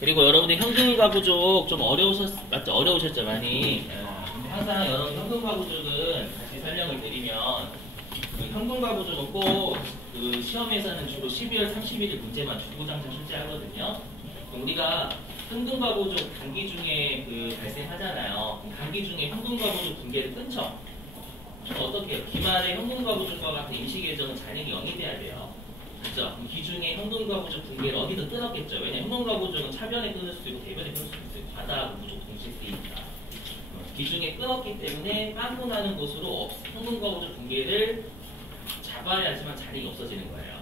그리고 여러분들 현금가부족 좀 맞죠? 어려우셨죠, 많이? 근데 항상 여러분 현금가부족은 다시 설명을 드리면, 그 현금가부족은 꼭 그 시험에서는 주로 12월 31일 문제만 주구장창 출제하거든요. 우리가 현금가부족 단기 중에 그 발생하잖아요. 단기 중에 현금가부족 붕괴를 끊죠. 어떻게 해요? 기말에 현금가부족과 같은 임시계정은 잔액이 0이 돼야 돼요. 그렇죠? 기중에 현금가부족 붕괴를 어디서 끊었겠죠. 왜냐면 현금가부족은 차변에 끊을 수도 있고 대변에 끊을 수도 있어요. 바다하고 부족 동시에 쓰이니까. 기중에 끊었기 때문에 빵꾸나는 곳으로 현금가부족 붕괴를 잡아야지만 잔액이 없어지는 거예요.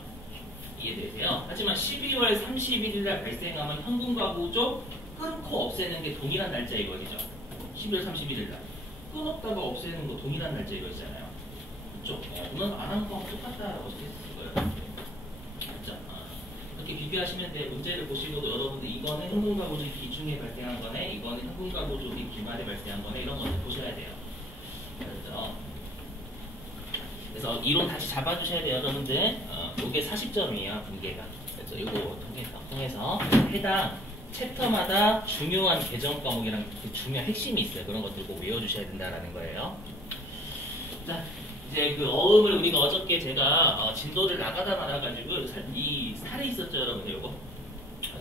이해되세요? 하지만 12월 31일 날 발생하면 현금가부족 끊고 없애는 게 동일한 날짜 이거죠. 12월 31일 날. 끊었다가 없애는 거 동일한 날짜 이거잖아요. 그렇죠? 그러면 안 한 거하고 똑같다라고 쓸 거예요. 그렇죠? 이렇게 비교하시면 돼. 문제를 보시고도 여러분들 이거는 현금가부족이 기중에 발생한 거네, 이거는 현금가부족이 기말에 발생한 거네, 이런 거는 보셔야 돼요. 그렇죠? 그래서 이론 다시 잡아주셔야 돼요, 여러분들. 이게 40점이에요, 분계가. 그래서 이거 통해서 해당 챕터마다 중요한 개정 과목이랑 중요한 핵심이 있어요. 그런 것들 꼭 외워주셔야 된다라는 거예요. 자, 이제 그 어음을 우리가 어저께 제가 진도를 나가다 말아가지고 이 사례 있었죠, 여러분들. 이거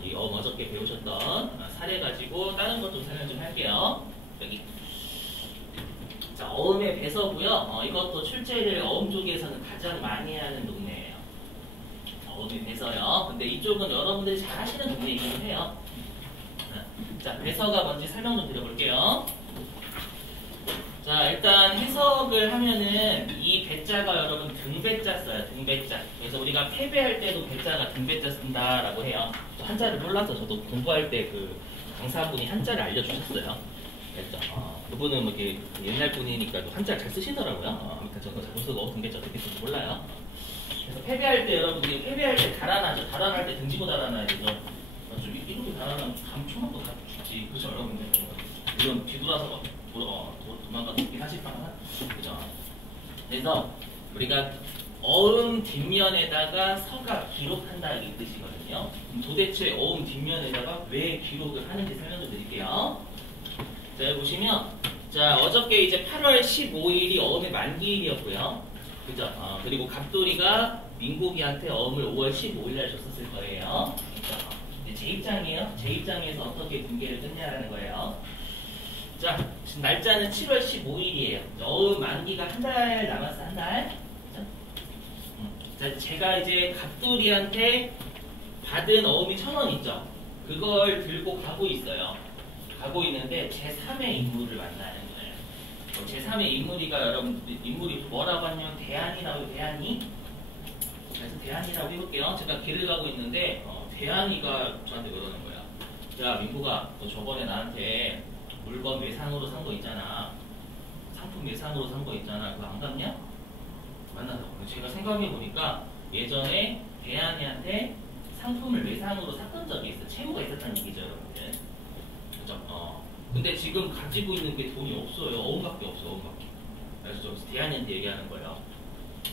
이 어음 어저께 배우셨던 사례 가지고 다른 것 좀 설명 좀 할게요. 여기. 자, 어음의 배서고요. 이것도 출제를 어음 쪽에서는 가장 많이 하는 동네예요. 어음의 배서요. 근데 이쪽은 여러분들이 잘 하시는 동네이긴 해요. 자, 배서가 뭔지 설명 좀 드려볼게요. 자, 일단 해석을 하면은 이 배자가 여러분 등배자 써요. 등배자. 그래서 우리가 패배할 때도 배자가 등배자 쓴다라고 해요. 한자를 몰라서 저도 공부할 때 그 강사분이 한자를 알려주셨어요. 그랬죠. 그분은 뭐 이렇게 옛날 분이니까 한자를 잘 쓰시더라고요. 아무튼 저도 자본수가 등배자 어떻게 쓰는지 몰라요. 그래서 패배할 때 여러분들이 패배할 때 달아나죠. 달아날 때 등지고 달아나야 되죠. 이렇게 달아나면 감초만도 다 죽지. 그죠, 여러분들? 이건 뒤돌아서 도망가서 죽긴 하실 거나. 그죠? 그래서 우리가 어음 뒷면에다가 서가 기록한다 이 뜻이거든요. 도대체 어음 뒷면에다가 왜 기록을 하는지 설명을 드릴게요. 자, 여기 보시면, 자, 어저께 이제 8월 15일이 어음의 만기일이었고요. 그죠? 그리고 갑돌이가 민국이한테 어음을 5월 15일날 줬었을 거예요. 그죠? 제 입장이에요. 제 입장에서 어떻게 분계를 끊냐라는 거예요. 자, 지금 날짜는 7월 15일이에요. 어음 만기가 한 달 남았어, 한 달. 자, 제가 이제 갑돌이한테 받은 어음이 1,000원 있죠? 그걸 들고 가고 있어요. 가고 있는데 제3의 인물을 만나는 거예요. 제3의 인물이가 여러분 인물이 뭐라고 하냐면 대안이라고. 대안이. 그래서 대안이라고 해볼게요. 제가 길을 가고 있는데 대안이가 저한테 그러는 거야. 야, 민구가 너 저번에 나한테 물건 외상으로 산 거 있잖아. 상품 외상으로 산 거 있잖아. 그거 안 갚냐? 만나서. 제가 생각해보니까 예전에 대안이한테 상품을 외상으로 샀던 적이 있어. 채무가 있었다는 얘기죠, 여러분들. 그죠? 근데 지금 가지고 있는 게 돈이 없어요. 어음밖에 없어, 어음밖에. 그래서 저 대안이한테 얘기하는 거예요.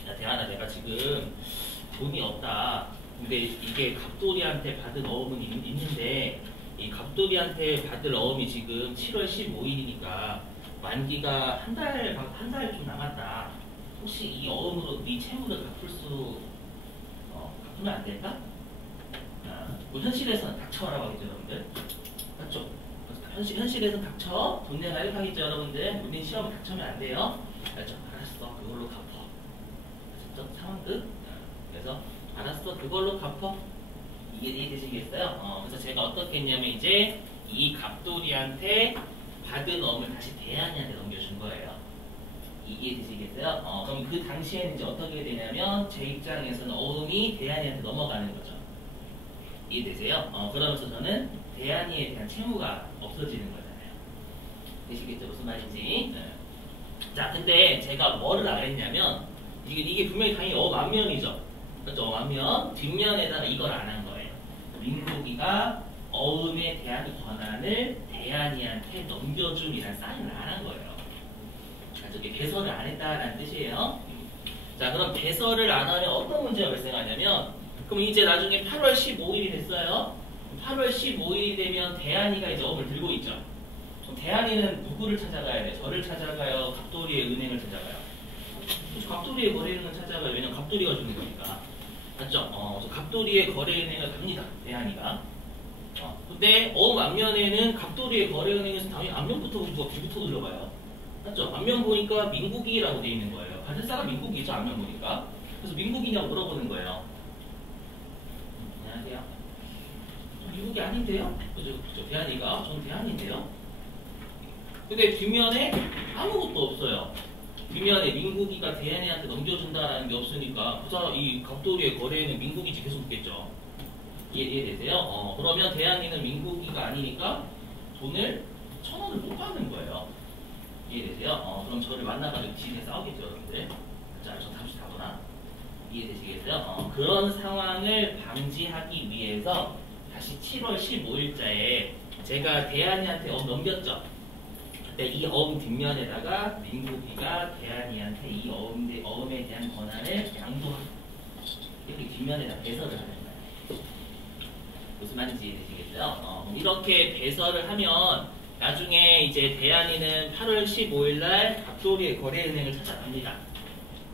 야, 대안아, 내가 지금 돈이 없다. 근데 이게 갑돌이한테 받은 어음은 있는데 이 갑돌이한테 받을 어음이 지금 7월 15일이니까 만기가 한 달 좀 남았다. 혹시 이 어음으로 네 채무를 갚으면 안 될까? 뭐 현실에서는 닥쳐라고 하겠죠, 여러분들. 맞죠? 현실에서는 닥쳐. 돈 내놔 이렇게 하겠죠, 여러분들. 우린 시험에 닥쳐면 안 돼요. 알죠? 알았어, 그걸로 갚어. 아셨죠? 상황극. 그래서 알았어, 그걸로 갚어. 이게 이해되시겠어요? 그래서 제가 어떻게 했냐면 이제 이 갑돌이한테 받은 어음을 다시 대안이한테 넘겨준 거예요. 이해되시겠어요? 그럼 그 당시에는 이제 어떻게 되냐면 제 입장에서는 어음이 대안이한테 넘어가는 거죠. 이해되세요? 그러면서 저는 대안이에 대한 채무가 없어지는 거잖아요. 되시겠죠? 무슨 말인지. 네. 자, 근데 제가 뭐를 알았냐면 이게 분명히 당연히 어음 앞면이죠. 그렇죠? 앞면. 뒷면에다가 이걸 안 한 거예요. 민국이가 어음에 대한 권한을 대안이한테 넘겨줌이라는 사인을 안 한 거예요. 저게 배설을 안 했다라는 뜻이에요. 자, 그럼 배설을 안 하면 어떤 문제가 발생하냐면, 그럼 이제 나중에 8월 15일이 됐어요. 8월 15일이 되면 대한이가 이제 어음을 들고 있죠. 그럼 대한이는 누구를 찾아가야 돼? 저를 찾아가요? 갑돌이의 은행을 찾아가요? 갑돌이의 거래은행을 찾아가요. 왜냐면 갑돌이가 주는 거니까. 맞죠? 그래서 갑돌이의 거래은행을 갑니다. 대한이가. 근데 어음 앞면에는 갑돌이의 거래은행에서 당연히 앞면부터 누가 귀부터 들어가요. 맞죠? 앞면 보니까 민국이라고 돼 있는 거예요. 받을 사람 민국이죠. 앞면 보니까. 그래서 민국이냐고 물어보는 거예요. 안녕하세요. 민국이 아닌데요? 그죠? 대한이가. 저는 대한인데요. 근데 뒷면에 아무것도 없어요. 뒷면에 민국이가 대한이한테 넘겨준다라는 게 없으니까 이 갑돌이의 거래에는 민국이지 계속 묻겠죠. 이해되세요? 그러면 대한이는 민국이가 아니니까 돈을 1,000원을 못 받는 거예요. 이해되세요? 그럼 저를 만나가지고 뒤에 싸우겠죠, 여러분들. 자, 저 다시 가거나. 이해되시겠어요? 그런 상황을 방지하기 위해서 다시 7월 15일자에 제가 대한이한테 넘겼죠. 그때 이 어음 뒷면에다가 민국이가 대한이한테 이 어음에 대한 권한을 양도하고 이렇게 뒷면에다 배설을 하는 거예요. 무슨 말인지 이해되시겠어요? 이렇게 배설을 하면 나중에 이제 대한이는 8월 15일 날 갑돌이의 거래은행을 찾아갑니다.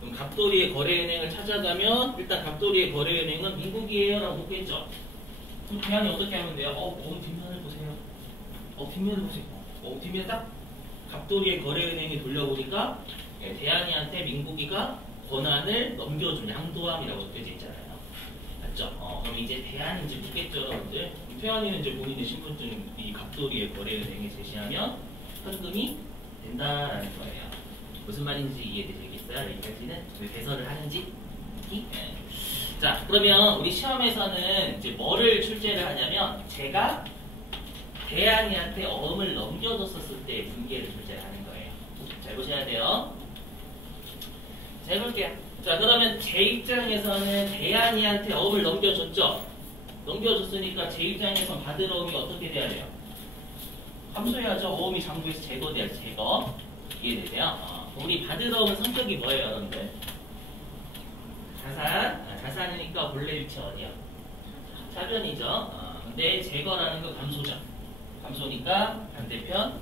그럼 갑돌이의 거래은행을 찾아가면 일단 갑돌이의 거래은행은 민국이에요 라고 묻겠죠. 그럼 대한이 어떻게 하면 돼요? 뒷면을 보세요. 뒷면을 보세요. 뒷면 딱 갑돌이의 거래은행이 돌려보니까 대한이한테 민국이가 권한을 넘겨준 양도함이라고 적혀져 있잖아요. 맞죠? 그럼 이제 대한인지 묻겠죠, 여러분들. 태환이는 이제 본인의 신분증 이 갑돌이의 거래은행에 제시하면 현금이 된다라는 거예요. 무슨 말인지 이해되시겠어요? 여기까지는 왜 배설을 하는지? 네. 자, 그러면 우리 시험에서는 이제 뭐를 출제를 하냐면 제가 대한이한테 어음을 넘겨줬었을 때 분기를 출제를 하는 거예요. 잘 보셔야 돼요. 자, 해볼게요. 자, 그러면 제 입장에서는 대한이한테 어음을 넘겨줬죠? 넘겨줬으니까 제 입장에선 받을 어음이 어떻게 돼야 돼요? 감소해야죠. 어음이 장부에서 제거돼야죠. 제거. 이해되세요? 우리 받을 어음은 성격이 뭐예요, 여러분들? 자산이니까 본래 위치 어디야? 차변이죠. 근데 제거라는 거 감소죠. 감소니까 반대편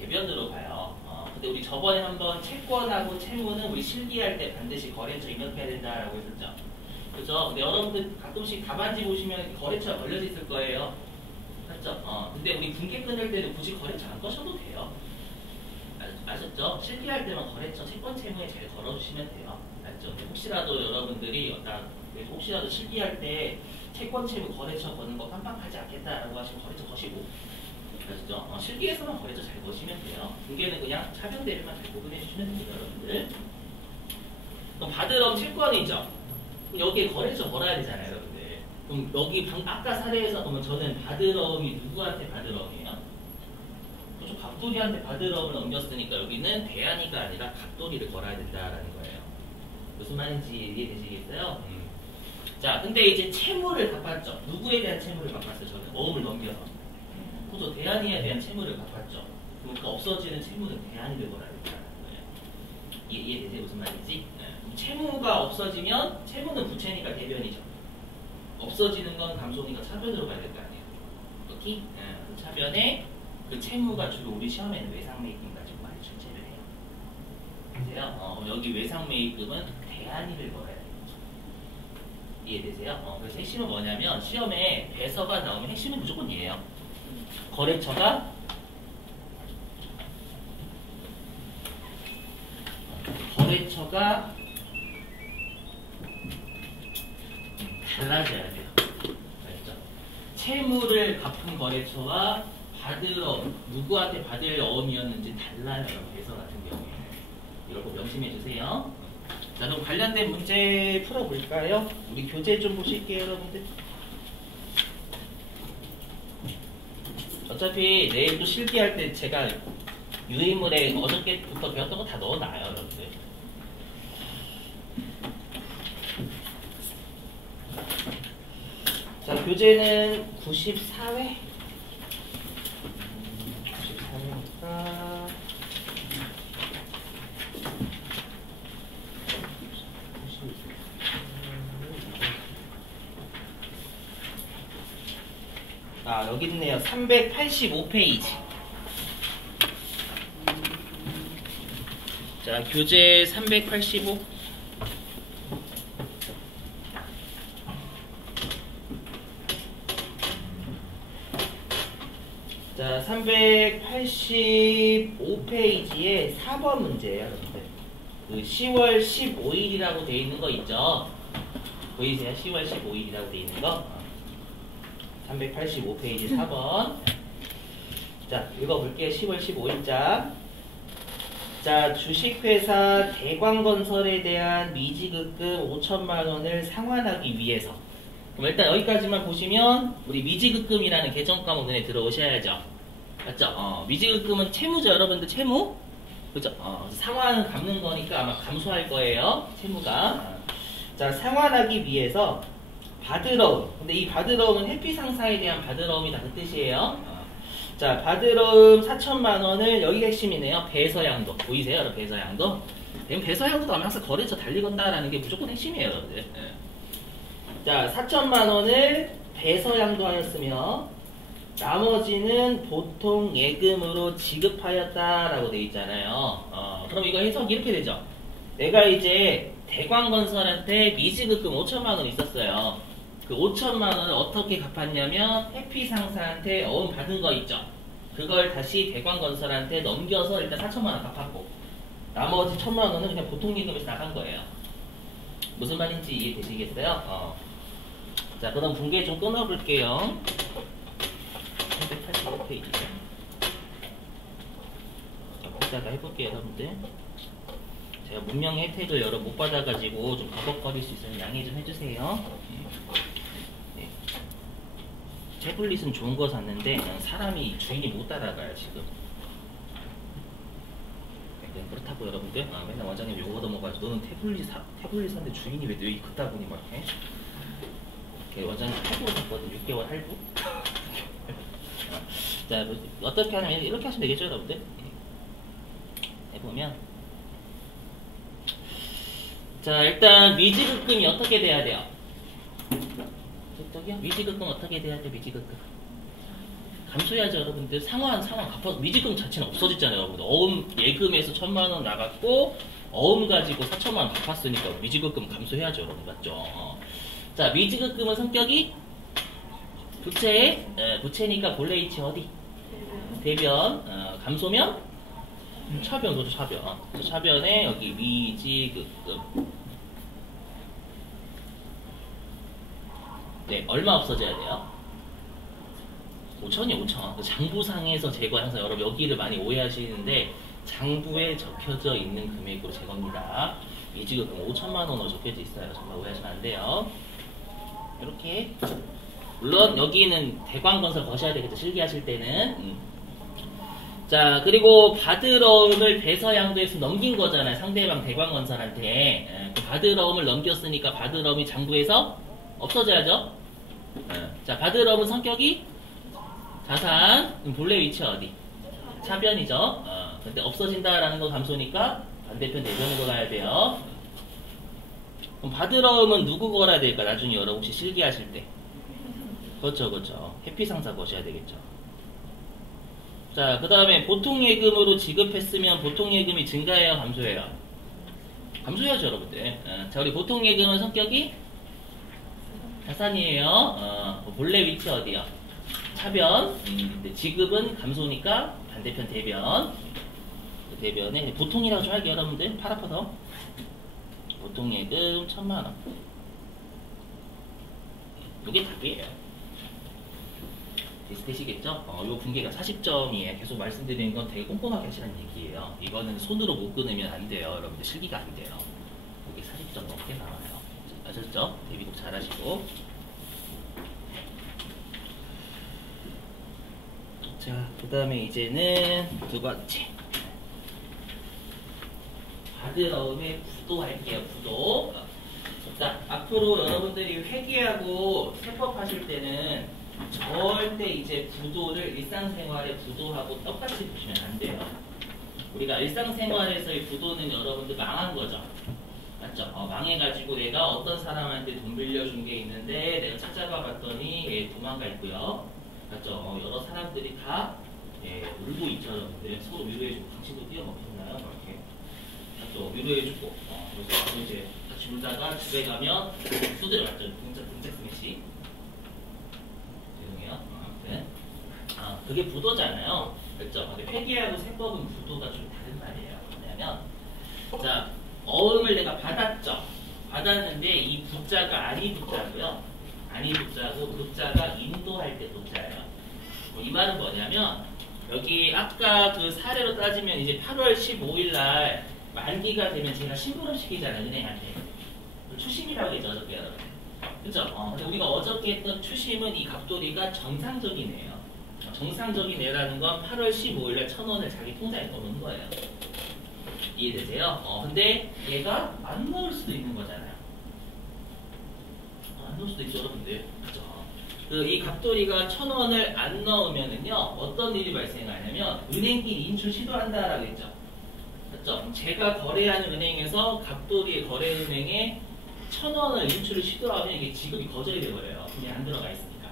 대변으로 가요. 근데 우리 저번에 한번 채권하고 채무는 우리 실기할 때 반드시 거래처 입력해야 된다라고 했었죠. 그죠? 근데 여러분들 가끔씩 답안지 보시면 거래처가 걸려져 있을 거예요. 맞죠? 근데 우리 분계 끊을 때는 굳이 거래처 안 거셔도 돼요. 아셨죠? 실기할 때만 거래처 채권 채무에 잘 걸어주시면 돼요. 맞죠? 혹시라도 여러분들이 혹시라도 실기할 때 채권 채무 거래처 거는 거 깜빡하지 않겠다라고 하시면 거래처 거시고, 아시죠? 실기에서만 거래처 잘 거시면 돼요. 분계는 그냥 차변 대비만 잘 구분해 주시면 돼요, 여러분들. 그럼 받을 어음 채권이죠. 여기에 거래처 걸어야 되잖아요, 여러분들. 그럼 여기 아까 사례에서 보면 저는 받을 어음이 누구한테 받을 어음이에요? 그렇죠. 갑돌이한테 받을 어음을 넘겼으니까 여기는 대한이가 아니라 갑돌이를 걸어야 된다라는 거예요. 무슨 말인지 이해되시겠어요? 자, 근데 이제 채무를 갚았죠. 누구에 대한 채무를 갚았어요? 저는 어음을 넘겨서. 그래서 대한이에 대한 채무를 갚았죠. 그러니까 없어지는 채무는 대한이를 걸어야 된다는 거예요. 이해되세요? 무슨 말인지? 채무가 없어지면 채무는 부채니까 대변이죠. 없어지는 건 감소니까 차변으로 가야 될 거 아니에요. 오케이? 그 차변에 그 채무가 주로 우리 시험에는 외상 매입금 가지고 많이 출제를 해요. 그래요? 여기 외상 매입금은 대한이를 걸어야 돼요. 이해되세요? 그래서 핵심은 뭐냐면 시험에 배서가 나오면 핵심은 무조건 얘예요. 거래처가 달라져야 돼요. 알겠죠? 채무를 갚은 거래처와 받을 어음, 누구한테 받을 어음이었는지 달라요. 배서 같은 경우에. 이걸 꼭 명심해 주세요. 자, 그럼 관련된 문제 풀어볼까요? 우리 교재 좀 보실게요, 여러분들. 어차피 내일 또 실기할 때 제가 유인물에 어저께부터 배웠던 거 다 넣어놔요, 여러분들. 자, 교재는 94회. 94회니까. 여기 있네요. 385페이지. 자, 교재 385. 자, 385페이지에 4번 문제예요, 여러분들. 그 10월 15일이라고 되어 있는 거 있죠? 보이세요? 10월 15일이라고 되어 있는 거? 385페이지 4번. 자, 읽어볼게요. 10월 15일자. 자, 주식회사 대광건설에 대한 미지급금 5천만 원을 상환하기 위해서. 그럼 일단 여기까지만 보시면 우리 미지급금이라는 개정 과목 눈에 들어오셔야죠. 맞죠? 미지급금은 채무죠, 여러분들. 채무? 그죠? 상환 갚는 거니까 아마 감소할 거예요. 채무가. 자, 상환하기 위해서 받으러움. 근데 이 받으러움은 회피상사에 대한 받으러움이다, 그 뜻이에요. 자, 받으러움 4천만 원을, 여기가 핵심이네요. 배서양도. 보이세요, 여러분? 배서양도. 배서양도도 아마 항상 거래처 달리건다라는 게 무조건 핵심이에요, 여러분들. 자, 4천만 원을 배서양도 하였으며 나머지는 보통 예금으로 지급하였다라고 돼 있잖아요. 그럼 이거 해석이 이렇게 되죠. 내가 이제 대광건설한테 미지급금 5천만 원 있었어요. 그 5천만 원을 어떻게 갚았냐면 해피상사한테 어음 받은 거 있죠. 그걸 다시 대광건설한테 넘겨서 일단 4천만 원 갚았고 나머지 1천만 원은 그냥 보통 예금에서 나간 거예요. 무슨 말인지 이해되시겠어요? 자, 그럼 분계 좀 끊어볼게요. 385페이지. 자, 거기다가 해볼게요, 여러분들. 제가 문명의 혜택을 여러 못 받아가지고 좀 버벅거릴 수 있으면 양해 좀 해주세요. 네. 태블릿은 좋은 거 샀는데 사람이 주인이 못 따라가요, 지금. 네, 그렇다고 여러분들 맨날 원장님 욕 얻어먹어가지고 너는 태블릿 샀는데 주인이 왜 여기 그따구니 막 해? 원장님 할부 샀거든. 6개월 할부. 자, 어떻게 하냐면 이렇게 하시면 되겠죠, 여러분들? 해보면 자, 일단 미지급금이 어떻게 돼야 돼요? 저기요? 미지급금 어떻게 돼야 돼? 미지급금 감소해야죠, 여러분들. 상환 갚아서 미지급금 자체는 없어졌잖아요, 여러분들. 어음 예금에서 1천만 원 나갔고 어음 가지고 4천만 원 갚았으니까 미지급금 감소해야죠, 여러분. 맞죠? 자, 미지급금은 성격이 부채니까 본래 이치 어디? 대변. 감소면 차변, 도저 차변. 차변에 여기 미지급금. 네, 얼마 없어져야 돼요? 5천이요, 5천. 장부상에서 제거, 항상 여러분 여기를 많이 오해하시는데 장부에 적혀져 있는 금액으로 제거입니다. 미지급금 5천만 원으로 적혀져 있어요. 정말 오해하시면 안 돼요. 이렇게. 물론 여기는 대광건설 거셔야 되겠죠, 실기하실 때는. 자, 그리고 받으러움을 배서양도에서 넘긴 거잖아요, 상대방 대광건설한테. 그 받으러움을 넘겼으니까 받으러움이 장부에서 없어져야죠. 자, 받으러움은 성격이 자산. 본래 위치 어디? 차변이죠. 근데 없어진다라는 거 감소니까 반대편 대변으로 가야 돼요. 그럼 받으러움은 누구 걸어야 될까? 나중에 여러분 혹시 실기하실 때. 그렇죠. 회피상사 거셔야 되겠죠. 자, 그 다음에 보통예금으로 지급했으면 보통예금이 증가해요, 감소해요? 감소해야죠, 여러분들. 자, 우리 보통예금은 성격이 자산이에요. 본래 위치 어디요? 차변. 근데 지급은 감소니까 반대편 대변. 그 대변에 보통이라고 좀 할게요, 여러분들. 팔 아파서. 보통예금 1천만 원. 이게 답이에요. 비슷하시겠죠? 요 분계가 40점이에요. 계속 말씀드리는 건 되게 꼼꼼하게 하시라는 얘기예요. 이거는 손으로 못 끊으면 안 돼요. 여러분들 실기가 안 돼요. 여기 40점 넘게 나와요. 아셨죠? 대비국 잘 하시고. 자, 그 다음에 이제는 두 번째. 받으러움의 부도 할게요, 부도. 자, 앞으로 여러분들이 회계하고 세법하실 때는 절대 이제 부도를 일상생활의 부도하고 똑같이 보시면 안 돼요. 우리가 일상생활에서의 부도는 여러분들 망한 거죠. 맞죠? 망해가지고 내가 어떤 사람한테 돈 빌려준 게 있는데 내가 찾아가 봤더니 얘 도망가 있고요. 맞죠? 여러 사람들이 다 울고 있죠. 여러분들. 서로 위로해주고 당신도 뛰어먹혔나요? 이렇게 맞죠? 위로해주고 그래서 이제 같이 울다가 집에 가면 두드려 맞죠? 등짝 스매시. 죄송해요. 아무튼 그게 부도잖아요. 그렇죠? 근데 회계하고 세법은 부도가 좀 다른 말이에요. 뭐냐면 자 어음을 내가 받았죠. 받았는데 이 부자가 아니 부자고요. 아니 부자고 부자가 인도할 때 부자예요. 이 말은 뭐냐면 여기 아까 그 사례로 따지면 이제 8월 15일 날 만기가 되면 제가 신고를 시키잖아요. 은행한테. 추심이라고 했죠. 어저께 여러분. 그죠? 근데 우리가 어저께 했던 추심은 이 갑돌이가 정상적인 애예요. 정상적인 애라는 건 8월 15일 날 1,000원을 자기 통장에 넣는 거예요. 이해되세요? 근데 얘가 안 넣을 수도 있는 거잖아요. 안 넣을 수도 있죠, 여러분들. 그죠? 이 갑돌이가 1,000원을 안 넣으면은요, 어떤 일이 발생하냐면, 은행끼리 인출 시도한다라고 했죠. 그죠? 제가 거래하는 은행에서 갑돌이의 거래은행에 1,000원을 인출을 시도하면 이게 지급이 거절이 돼버려요. 돈이 안 들어가 있으니까.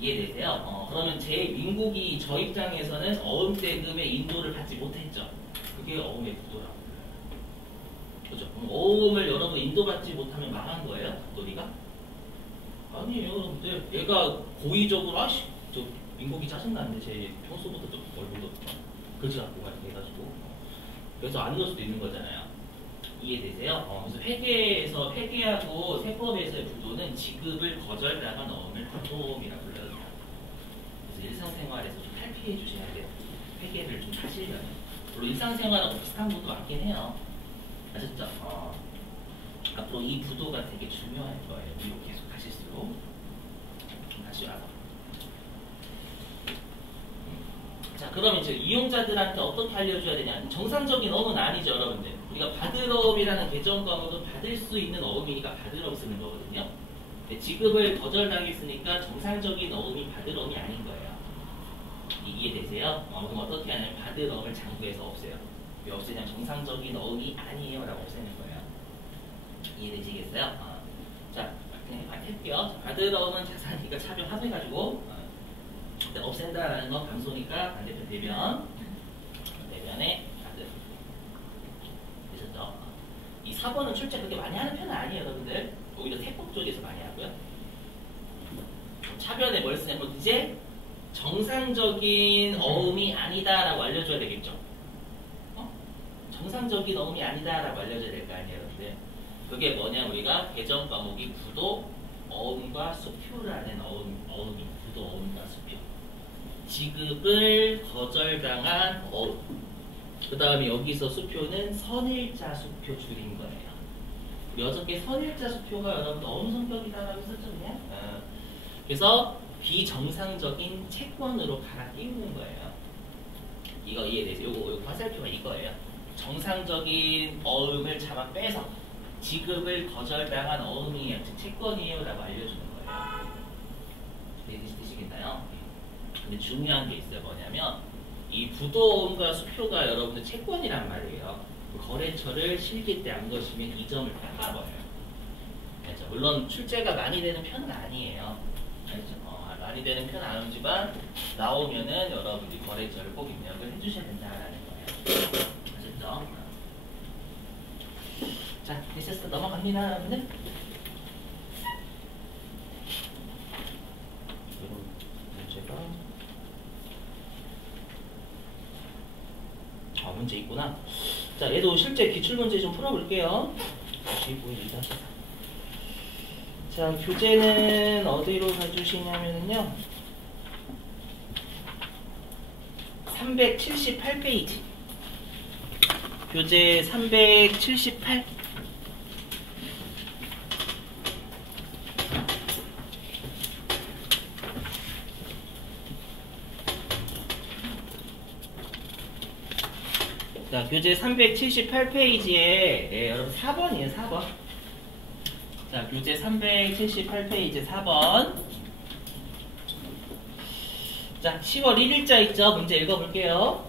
이해되세요? 그러면 제 민국이 저 입장에서는 어음대금의 인도를 받지 못했죠. 그게 어음의 부도라고 불러요. 그죠? 그럼 어음을 여러분 인도받지 못하면 망한 거예요? 갑돌이가? 아니에요. 근데 얘가 고의적으로 저 민국이 짜증나는데 제 평소부터 좀 얼굴도 그지 갖고 가지고 해가지고 그래서 안 넣을 수도 있는 거잖아요. 이해되세요? 그래서 회계하고 세법에서의 부도는 지급을 거절당한 어음을 부도음이라고 불러요. 그래서 일상생활에서 좀 탈피해 주셔야 돼요. 회계를 좀 하시려면. 물론 일상생활하고 비슷한 부도 많긴 해요. 아셨죠? 앞으로 이 부도가 되게 중요할 거예요. 위로 계속 하실수록. 다시 와서. 자, 그럼 이제 이용자들한테 어떻게 알려줘야 되냐? 정상적인 어음은 아니죠, 여러분들. 우리가 받을어음이라는 개정 과목은 받을 수 있는 어음이니까 받을어음 쓰는 거거든요. 근데 지급을 거절당했으니까 정상적인 어음이 받을어음이 아닌 거예요. 이해되세요? 그럼 어떻게 하냐면 받을어음을 장부에서 없애요. 왜 없애냐면 정상적인 어음이 아니에요 라고 없애는 거예요. 이해되시겠어요? 자, 그냥 할게요. 받을어음은 자산이니까 차별 합해가지고 없앤다라는 건 감소니까 반대편 대변에 받을. 되셨죠? 이 4번은 출제 그렇게 많이 하는 편은 아니에요, 여러분들. 오히려 세법 쪽에서 많이 하고요. 차변에 뭘 쓰냐면 이제 정상적인 어음이 아니다라고 알려줘야 되겠죠. 정상적인 어음이 아니다라고 알려줘야 될 거 아니에요, 여러분들. 그게 뭐냐, 우리가 개정 과목이 부도, 어음과 수표라는 어음이 부도, 어음과 수표. 지급을 거절당한 어음. 그 다음에 여기서 수표는 선일자 수표 줄인 거예요. 우리 어저께 선일자 수표가 여러분들 어음 성격이다라고 썼죠, 그냥? 그래서 비정상적인 채권으로 갈아 띄우는 거예요. 이거 이해되세요? 요거 화살표가 이거예요. 정상적인 어음을 잡아 빼서 지급을 거절당한 어음이에요. 즉 채권이에요 라고 알려주는 거예요. 이해되시겠나요? 근데 중요한 게 있어요. 뭐냐면 이 부도어음과 수표가 여러분들 채권이란 말이에요. 그 거래처를 실기 때 안 거시면 이 점을 깎아버려요. 그렇죠? 물론 출제가 많이 되는 편은 아니에요. 그렇죠? 많이 되는 편은 아니지만 나오면은 여러분들이 거래처를 꼭 입력을 해주셔야 된다라는 거예요. 아셨죠? 자, 됐어. 넘어갑니다, 여러분들. 문제 있구나. 자, 얘도 실제 기출문제 좀 풀어볼게요. 95, 2-4. 자, 교재는 어디로 가주시냐면요. 378페이지. 교재 378. 자, 교재 378페이지에 여러분 4번이에요, 4번. 자, 교재 378페이지 4번. 자, 10월 1일자 있죠? 문제 읽어볼게요.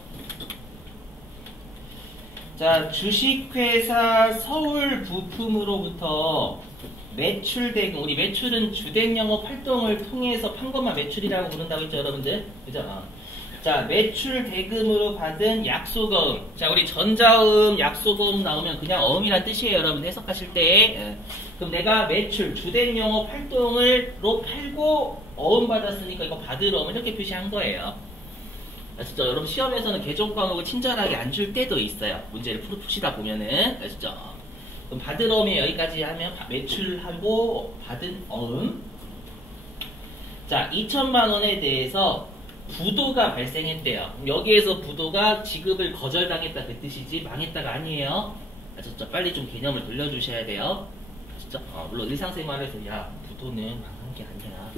자, 주식회사 서울부품으로부터 매출 대금, 우리 매출은 주된 영업 활동을 통해서 판 것만 매출이라고 부른다고 했죠, 여러분들? 그죠? 자, 매출 대금으로 받은 약소거음. 자, 우리 전자음, 약소거음 나오면 그냥 어음이란 뜻이에요, 여러분 해석하실 때. 그럼 내가 매출, 주된 영업 활동을로 팔고 어음 받았으니까 이거 받을 어음을 이렇게 표시한 거예요. 아시죠? 여러분 시험에서는 개종 과목을 친절하게 안 줄 때도 있어요. 문제를 푸시다 보면은. 아시죠? 그럼 받을 어음이 여기까지 하면 매출하고 받은 어음. 자, 2천만 원에 대해서 부도가 발생했대요. 여기에서 부도가 지급을 거절당했다 그 뜻이지 망했다가 아니에요. 아셨죠? 빨리 좀 개념을 돌려주셔야 돼요. 아셨죠? 물론 일상생활에서 야 부도는 망한 게 아니야.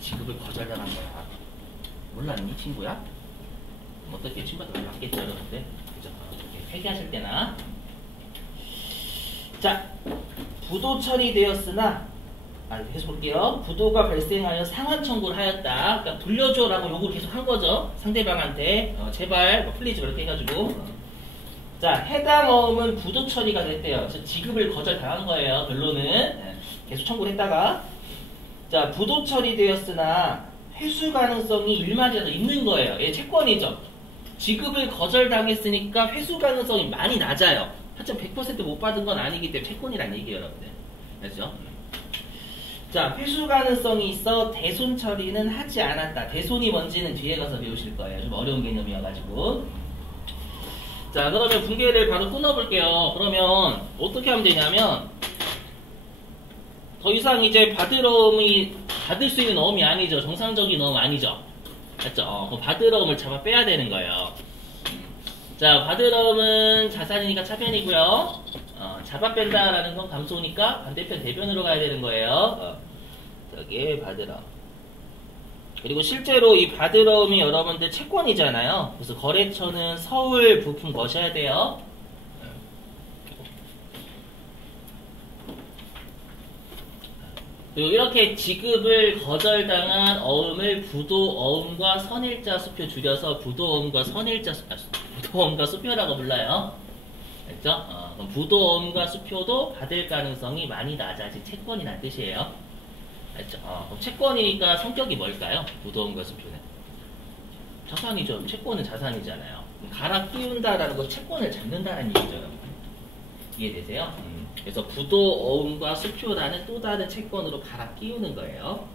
지급을 거절당한 거야. 몰랐니 친구야? 어떻게 친구한테 맞겠죠 여러분들? 그죠? 이렇게 회계하실 때나 자 부도 처리되었으나 계속 볼게요. 부도가 발생하여 상환 청구를 하였다. 그러니까 돌려줘라고 요구를 계속 한 거죠. 상대방한테 제발 플리즈 이렇게 해가지고 자 해당 어음은 부도 처리가 됐대요. 그래서 지급을 거절당한 거예요. 결론은 계속 청구를 했다가 자 부도 처리되었으나 회수 가능성이 1마디라도 있는 거예요. 얘 채권이죠. 지급을 거절당했으니까 회수 가능성이 많이 낮아요. 하여튼 100% 못 받은 건 아니기 때문에 채권이란 얘기예요, 여러분들. 그렇죠? 자, 회수 가능성이 있어 대손 처리는 하지 않았다. 대손이 뭔지는 뒤에 가서 배우실 거예요. 좀 어려운 개념이어가지고. 자, 그러면 분계를 바로 끊어볼게요. 그러면 어떻게 하면 되냐면 더 이상 이제 받을 어음이 받을 수 있는 어음이 아니죠. 정상적인 어음 아니죠. 맞죠? 그럼 받을 어음을 잡아 빼야 되는 거예요. 자, 받을 어음은 자산이니까 차변이고요. 잡아 뺀다라는 건 감소니까 반대편 대변으로 가야 되는 거예요. 여기에 받을 어음. 그리고 실제로 이 받을 어음이 여러분들 채권이잖아요. 그래서 거래처는 서울 부품 거셔야 돼요. 그리고 이렇게 지급을 거절당한 어음을 부도어음과 선일자 수표 줄여서 부도어음과 부도어음과 수표라고 불러요. 알죠? 그럼 부도어음과 수표도 받을 가능성이 많이 낮아진 채권이란 뜻이에요. 알죠? 그럼 채권이니까 성격이 뭘까요? 부도어음과 수표는 자산이죠. 채권은 자산이잖아요. 갈아 끼운다라는 건 채권을 잡는다는 얘기죠. 여러분. 이해되세요? 그래서 부도어음과 수표라는 또 다른 채권으로 갈아 끼우는 거예요.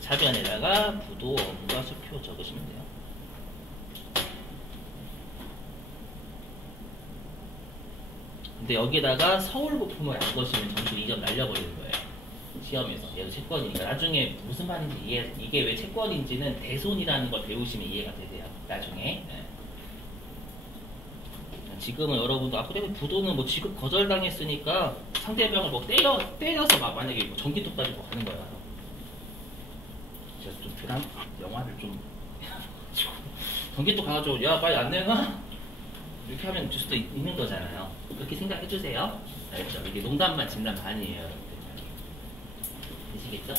차변에다가 부도어음과 수표 적으시면 돼요. 근데 여기다가 서울 부품을 안 거시면 점수 2점 날려버리는 거예요. 시험에서. 얘도 채권이니까. 나중에 무슨 말인지 이게 왜 채권인지는 대손이라는 걸 배우시면 이해가 되세요. 나중에. 네. 지금은 여러분도 그래 부도는 뭐 지급 거절당했으니까 상대방을 뭐 때려서 막 만약에 뭐 전기톱까지 뭐 가는 거야. 제가 좀 드라마 영화를 좀 전기톱 가가지고 야 빨리 안 내놔 이렇게 하면 줄 수도 있는 거잖아요. 그렇게 생각해 주세요. 알겠죠? 이게 농담만 진담 반이에요. 아시겠죠?